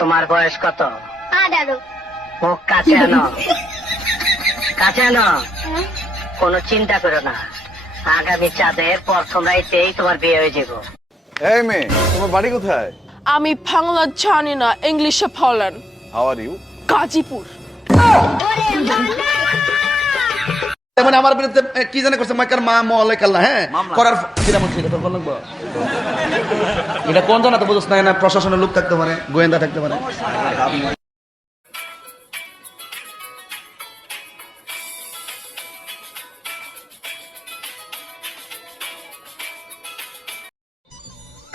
তোমার বয়স কত? 18। ও কাছে আনো, কাছে আনো। কোনো চিন্তা করো না, আগামী চাঁদের প্রথম রাইতেই তোমার বিয়ে হয়ে যাবো। এই মেয়ে, তোমার বাড়ি কোথায়? আমি বাংলা জানি না, ইংলিশে বলেন। How are you? গাজীপুর। মানে আমার বিরুদ্ধে কি জানে করছে মাইকার মা মহলে কাল্লা হ্যাঁ করার এটা কোন জানা তো বুঝছ না, প্রশাসনের লোক থাকতে পারে, গোয়েন্দা থাকতে পারে।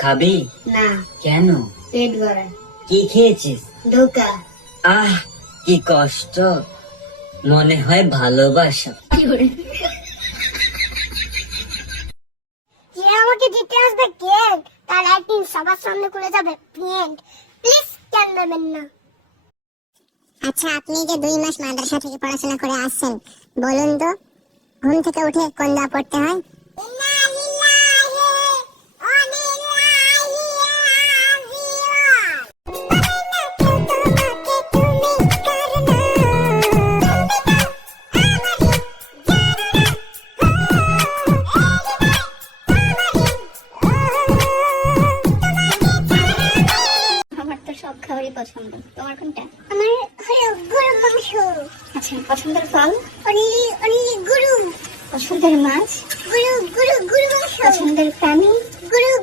খাবি না, কেন? পেট ভরা। কি খেয়েছিস? ধোকা। আহ কি কষ্ট, মনে হয় ভালোবাসা। যে আমাকে দিতে আসবে কেক, তার একদিন সবার সামনে খুলে যাবে প্যান্ট। প্লিজ কেন দেবেন না? আচ্ছা, আপনি যে 2 মাস মাদ্রাসা থেকে পড়াশোনা করে আসছেন, বলুন তো ঘুম থেকে উঠে কোন দোয়া পড়তে হয়? আমার তো সব খাবারই পছন্দ, তোমার কোনটা? আমার হলো গরুর মাংস। আচ্ছা, পছন্দের ফল? অনলি গরু। পছন্দের মাছ? গরু মাংস। পছন্দের প্রাণী?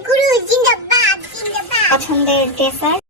গরু জিন্দাবাদ জিন্দাবাদ। পছন্দের ডেসার্ট?